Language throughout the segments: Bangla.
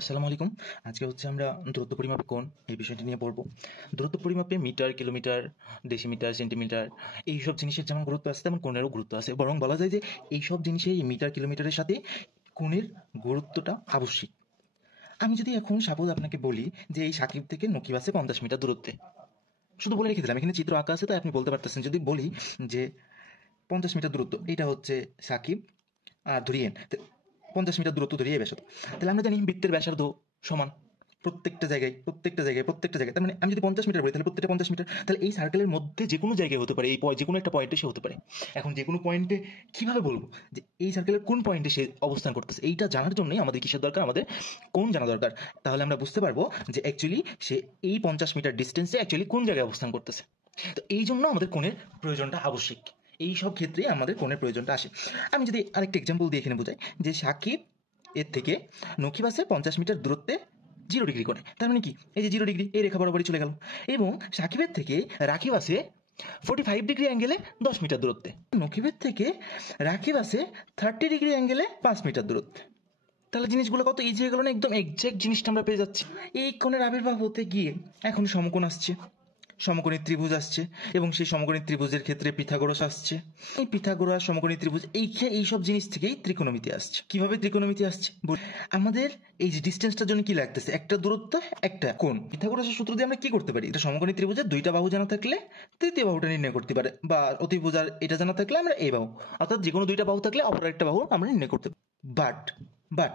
আসসালামু আলাইকুম। আজকে হচ্ছে আমরা দূরত্ব পরিমাপে কোণ এই বিষয়টি নিয়ে পড়ব। দূরত্ব পরিমাপে মিটার, কিলোমিটার, ডেসিমিটার, সেন্টিমিটার এইসব জিনিসের যেমন গুরুত্ব আছে তেমন কোণেরও গুরুত্ব আছে। বরং বলা যায় যে এইসব জিনিসে এই মিটার, কিলোমিটারের সাথে কোণের গুরুত্বটা আবশ্যিক। আমি যদি এখন সাপোজ আপনাকে বলি যে এই সাকিব থেকে নকিব আছে 50 মিটার দূরত্বে, শুধু বলে রেখে দিলাম, এখানে চিত্র আঁকা আছে তাই আপনি বলতে পারতেছেন। যদি বলি যে 50 মিটার দূরত্ব, এটা হচ্ছে সাকিব আর ধরিয়েন 50 মিটার দূরত্ব ধরিয়ে ব্যাসার্ধ, তাহলে আমরা জানি বৃত্তের ব্যাসার্ধ সমান প্রত্যেকটা জায়গায়। তার মানে আমি যদি 50 মিটার বলি তাহলে প্রত্যেকটা 50 মিটার, তাহলে এই সার্কেলের মধ্যে যে কোনো জায়গায় হতে পারে, এই যে কোনো একটা পয়েন্টে সে হতে পারে। এখন যে কোনো পয়েন্টে কিভাবে বলবো যে এই সার্কেলের কোন পয়েন্টে সে অবস্থান করতেছে, এইটা জানার জন্যই আমাদের কিসের দরকার, আমাদের কোন জানা দরকার। তাহলে আমরা বুঝতে পারবো যে অ্যাকচুয়ালি সে এই 50 মিটার ডিস্টেন্সে অ্যাকচুয়ালি কোন জায়গায় অবস্থান করতেছে। তো এই জন্য আমাদের কোণের প্রয়োজনটা আবশ্যিক। এই সব ক্ষেত্রে আমাদের কোণের প্রয়োজনটা আসে। আমি যদি আরেকটা এক্সাম্পল দিয়ে এখানে বোঝাই যে সাকিব এর থেকে নকিব আছে 50 মিটার দূরত্বে 0 ডিগ্রি কোণে, তার মানে কি এই যে 0 ডিগ্রি এই রেখা বরাবরই চলে গেল। এবং সাকিবের থেকে রাকিব আছে 45 ডিগ্রি অ্যাঙ্গেলে 10 মিটার দূরত্বে, নকিবের থেকে রাকিব আছে 30 ডিগ্রি অ্যাঙ্গেলে 5 মিটার দূরত্বে। তাহলে জিনিসগুলো কত ইজি হয়ে গেল না, একদম এক্সাক্ট জিনিসটা আমরা পেয়ে যাচ্ছি। এই কোণের আবির্ভাব হতে গিয়ে এখন সমকোণ আসছে, সমকোণী ত্রিভুজ আসছে, এবং সেই সমকোণী ত্রিভুজের ক্ষেত্রে পিথাগোরাস আসছে। এই পিথাগোরাস, সমকোণী ত্রিভুজ, এই সব জিনিস থেকেই ত্রিকোণমিতি আসছে। কিভাবে ত্রিকোণমিতি আসছে? আমাদের এই যে ডিস্টেন্সটার জন্য কি লাগতেছে, একটা দূরত্ব একটা কোণ। পিথাগোরাসের সূত্র দিয়ে আমরা কি করতে পারি, এটা সমকোণী ত্রিভুজের দুইটা বাহু জানা থাকলে তৃতীয় বাহুটা নির্ণয় করতে পারে, বা অতিভুজার এটা জানা থাকলে আমরা এই বাহু, অর্থাৎ যে কোনো দুইটা বাহু থাকলে অপর একটা বাহু আমরা নির্ণয় করতে পারি। বাট বাট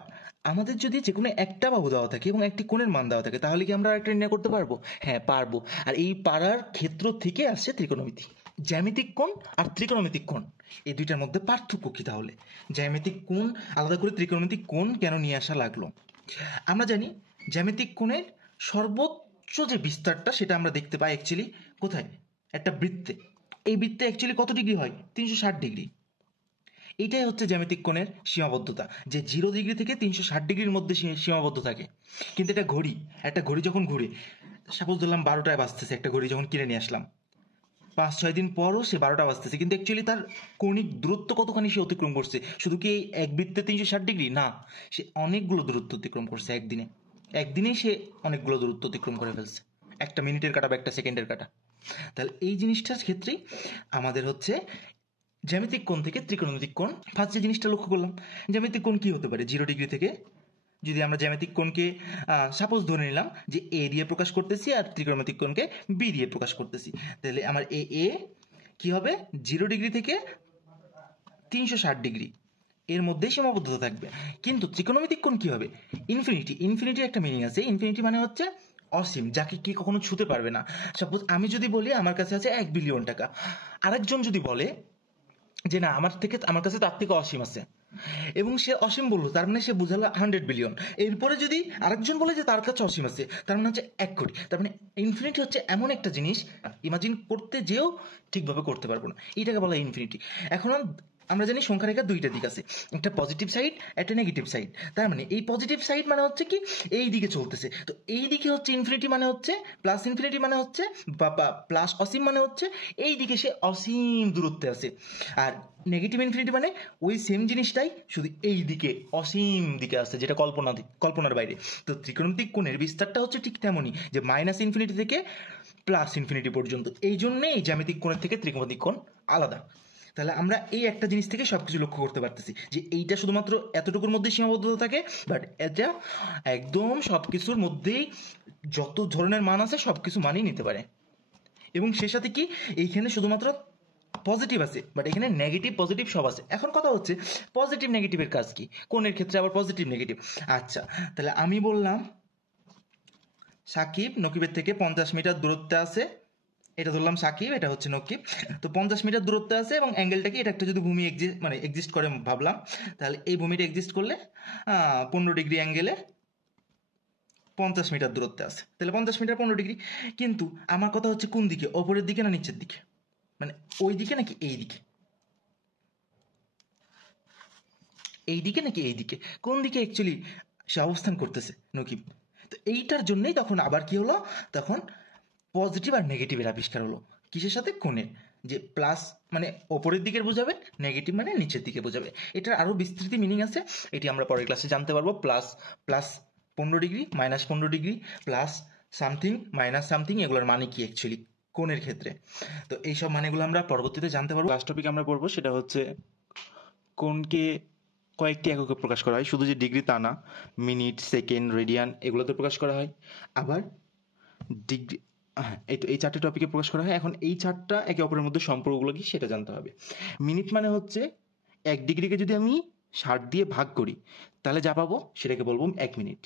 আমাদের যদি যে কোনো একটা বাহু দেওয়া থাকে এবং একটি কোণের মান দেওয়া থাকে, তাহলে কি আমরা একটা নির্ণয় করতে পারবো? হ্যাঁ, পারবো। আর এই পারার ক্ষেত্র থেকে আসছে ত্রিকোণমিতি। জ্যামিতিক কোণ আর ত্রিকোণমিতিক কোণ, এই দুইটার মধ্যে পার্থক্য কি তাহলে? জ্যামিতিক কোণ আলাদা করে ত্রিকোণমিতিক কোণ কেন নিয়ে আসা লাগলো? আমরা জানি জ্যামিতিক কোণের সর্বোচ্চ যে বিস্তারটা সেটা আমরা দেখতে পাই অ্যাকচুয়ালি কোথায়? একটা বৃত্তে। এই বৃত্তে অ্যাকচুয়ালি কত ডিগ্রি হয়? 360 ডিগ্রি। এইটাই হচ্ছে জ্যামিতিক কোণের সীমাবদ্ধতা, যে 0 ডিগ্রি থেকে 360 ডিগ্রির মধ্যে সীমাবদ্ধ থাকে। কিন্তু একটা ঘড়ি যখন ঘুরে, সাপোজ ধরলাম 12টায় বাজতেছে, একটা ঘড়ি যখন কিনে নিয়ে আসলাম, 5-6 দিন পরও সে 12টা বাজতেছে, কিন্তু অ্যাকচুয়ালি তার কৌণিক দূরত্ব কতখানি সে অতিক্রম করছে? শুধু কি এই এক বৃত্তে 360 ডিগ্রি না, সে অনেকগুলো দূরত্ব অতিক্রম করছে একদিনেই সে অনেকগুলো দূরত্ব অতিক্রম করে ফেলছে। একটা মিনিটের কাটা বা একটা সেকেন্ডের কাটা। তাহলে এই জিনিসটার ক্ষেত্রেই আমাদের হচ্ছে জ্যামিতিক কোণ থেকে ত্রিকোণমিতিক কোণ। ফার্স্ট যে জিনিসটা লক্ষ্য করলাম, জ্যামিতিক কোণ কি হতে পারে? 0 ডিগ্রি থেকে যদি আমরা জ্যামিতিক কোণকে সাপোজ ধরে নিলাম যে এ দিয়ে প্রকাশ করতেছি আর ত্রিকোণমিতিক কোণকে বি দিয়ে প্রকাশ করতেছি, তাহলে আমার এ কি হবে? 0 ডিগ্রি থেকে 360 ডিগ্রি এর মধ্যে সীমাবদ্ধতা থাকবে। কিন্তু ত্রিকোণমিতিক কোণ কি হবে? ইনফিনিটির একটা মিনিং আছে। ইনফিনিটি মানে হচ্ছে অসীম, যাকে কি কখনো ছুতে পারবে না। সাপোজ আমি যদি বলি আমার কাছে আছে 1 বিলিয়ন টাকা, আরেকজন যদি বলে যে না আমার কাছে তার থেকে অসীম আছে, এবং সে অসীম বললো, তার মানে সে বুঝালো 100 বিলিয়ন। এরপরে যদি আরেকজন বলে যে তার কাছে অসীম আছে, তার মানে হচ্ছে 1 কোটি। তার মানে ইনফিনিটি হচ্ছে এমন একটা জিনিস ইমাজিন করতে যেও ঠিকভাবে করতে পারবো না, এটাকে বলা ইনফিনিটি। এখন আমরা জানি সংখ্যা রেখার দুইটা দিক আছে, একটা পজিটিভ সাইড, একটা নেগেটিভ সাইড। তার মানে এই পজিটিভ সাইড মানে হচ্ছে কি এই দিকে চলতেছে, তো এই দিকে হচ্ছে ইনফিনিটি মানে হচ্ছে প্লাস, ইনফিনিটি মানে হচ্ছে বা প্লাস অসীম মানে হচ্ছে এই দিকে সে অসীম দূরত্বে আছে। আর নেগেটিভ ইনফিনিটি মানে ওই সেম জিনিসটাই শুধু এই দিকে অসীম দিকে আছে, যেটা কল্পনার বাইরে। তো ত্রিকোণমিতিক কোণের বিস্তারটা হচ্ছে ঠিক তেমনই, যে মাইনাস ইনফিনিটি থেকে প্লাস ইনফিনিটি পর্যন্ত। এই জন্যে এই জ্যামিতিক কোণের থেকে ত্রিকোণমিতিক কোণ আলাদা। তাহলে আমরা এই একটা জিনিস থেকে সবকিছু লক্ষ্য করতে পারতেছি যে এইটা শুধুমাত্র এতটুকুর মধ্যে সীমাবদ্ধতা থাকে, বাট এটা একদম সবকিছুর মধ্যেই যত ধরনের মান আছে সবকিছু মানই নিতে পারে। এবং সে সাথে কি এইখানে শুধুমাত্র পজিটিভ আছে, বাট এখানে নেগেটিভ পজিটিভ সব আছে। এখন কথা হচ্ছে পজিটিভ নেগেটিভের কাজ কি, কোণের ক্ষেত্রে আবার পজিটিভ নেগেটিভ। আচ্ছা, তাহলে আমি বললাম সাকিব নকিবের থেকে 50 মিটার দূরত্বে আছে, এটা ধরলাম সাকিব, এটা হচ্ছে নকিব। তো 50 মিটার দূরত্বে আছে এবং অ্যাঙ্গেলটা কি, এটা একটা যদি ভূমি এক্সিস্ট করে ভাবলাম, তাহলে এই ভূমিটা এক্সিস্ট করলে 15 ডিগ্রি অ্যাঙ্গেলে 50 মিটার দূরত্বে আছে, তাহলে 50 মিটার 15 ডিগ্রি। কিন্তু আমার কথা হচ্ছে কোন দিকে, ওপরের দিকে না নিচের দিকে, মানে ওই দিকে নাকি এই দিকে, এই দিকে নাকি এই দিকে, কোন দিকে অ্যাকচুয়ালি সে অবস্থান করতেছে নকিব? তো এইটার জন্যই তখন আবার কি হলো, তখন পজিটিভ আর নেগেটিভের আবিষ্কার হলো। কিসের সাথে? কোণের। যে প্লাস মানে ওপরের দিকের বোঝাবে, নেগেটিভ মানে নিচের দিকে বোঝাবে। এটার আরো বিস্তৃত মিনিং আছে, এটি আমরা পরের ক্লাসে জানতে পারবো। Plus plus 15 degree -15 degree plus something minus something, এগুলোর মানে কি অ্যাকচুয়ালি কোণের ক্ষেত্রে। তো এইসব মানেগুলো আমরা পরবর্তীতে জানতে পারবো। লাস্ট টপিক আমরা পড়বো, সেটা হচ্ছে কোণকে কয়েকটি এককে প্রকাশ করা হয়, শুধু যে ডিগ্রি তা না, মিনিট, সেকেন্ড, রেডিয়ান এগুলোতে প্রকাশ করা হয়। আবার ডিগ্রি, হ্যাঁ এই তো এই 4টে টপিকে প্রকাশ করা হয়। এখন এই 4টা একে অপরের মধ্যে সম্পর্কগুলো কি সেটা জানতে হবে। মিনিট মানে হচ্ছে 1 ডিগ্রিকে যদি আমি 60 দিয়ে ভাগ করি তাহলে যা পাবো সেটাকে বলবো 1 মিনিট।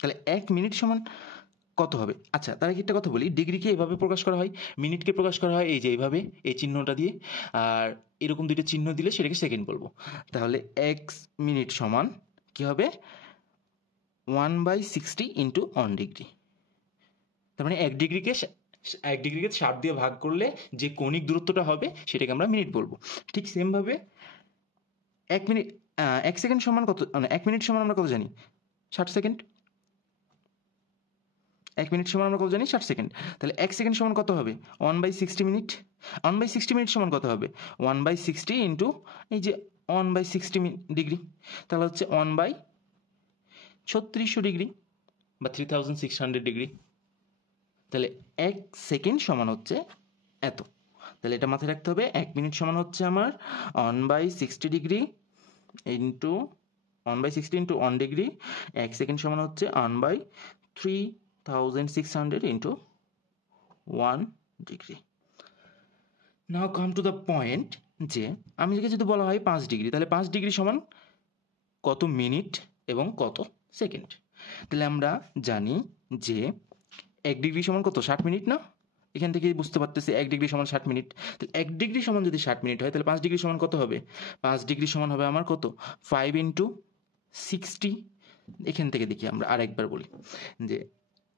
তাহলে 1 মিনিট সমান কত হবে? আচ্ছা, তার আগে একটা কথা বলি, ডিগ্রিকে এভাবে প্রকাশ করা হয়, মিনিটকে প্রকাশ করা হয় এই যে এইভাবে, এই চিহ্নটা দিয়ে, আর এরকম দুইটা চিহ্ন দিলে সেটাকে সেকেন্ড বলবো। তাহলে 1 মিনিট সমান কি হবে? 1/60 ইন্টু 1 ডিগ্রি। তার মানে 1 ডিগ্রিকে 60 দিয়ে ভাগ করলে যে কৌণিক দূরত্বটা হবে সেটাকে আমরা মিনিট বলবো। ঠিক সেমভাবে 1 মিনিট 1 সেকেন্ড সমান কত, মানে 1 মিনিট সমান আমরা কত জানি? 60 সেকেন্ড। 1 মিনিট সমান আমরা কত জানি? 60 সেকেন্ড। তাহলে 1 সেকেন্ড সমান কত হবে? 1/60 মিনিট। 1/60 মিনিট সমান কত হবে? 1/60 ইন্টু এই যে 1/60 ডিগ্রি, তাহলে হচ্ছে 1/3600 ডিগ্রি বা 3600 ডিগ্রি। তাহলে 1 সেকেন্ড সমান হচ্ছে এত। তাহলে এটা মাথায় রাখতে হবে, 1 মিনিট সমান হচ্ছে আমার 1/60 degree into 1/60 into 1 degree. 1 second সমান হচ্ছে 1/3600 into 1 degree. Now come to the point, যে আমি যদি বলা হয় 5 ডিগ্রি, তাহলে 5 ডিগ্রি সমান কত মিনিট এবং কত সেকেন্ড? তাহলে আমরা জানি যে 1 ডিগ্রি সমান কত? 60 মিনিট না? এখান থেকে বুঝতে পারতেছি 1 ডিগ্রি সমান 60 মিনিট। তাহলে 1 ডিগ্রি সমান যদি 60 মিনিট হয় তাহলে 5 ডিগ্রি সমান কত হবে? 5 ডিগ্রি সমান হবে আমার কত? 5 ইন্টু 60। এখান থেকে দেখি আমরা আরেকবার বলি যে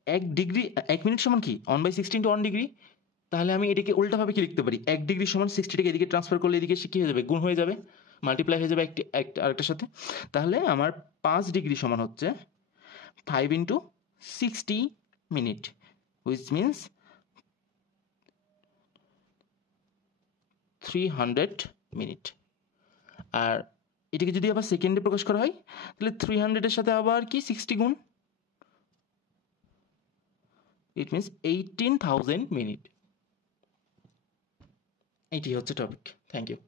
1 ডিগ্রি 1 মিনিট সমান কি 1/60 ইন্টু 1 ডিগ্রি। তাহলে আমি এটাকে উল্টাভাবে কি লিখতে পারি? 1 ডিগ্রি সমান 60টাকে এদিকে ট্রান্সফার করলে এদিকে কি হয়ে যাবে? গুণ হয়ে যাবে, মাল্টিপ্লাই হয়ে যাবে একটা আরেকটার সাথে। তাহলে আমার 5 ডিগ্রি সমান হচ্ছে 5 into 60 minute, which means 300 minute. আর এটাকে যদি আবার সেকেন্ডে প্রকাশ করা হয় তাহলে 300-এর সাথে আবার কি 60 গুণ, ইট মিনস 18,000 মিনিট। এটি হচ্ছে টপিক। Thank you.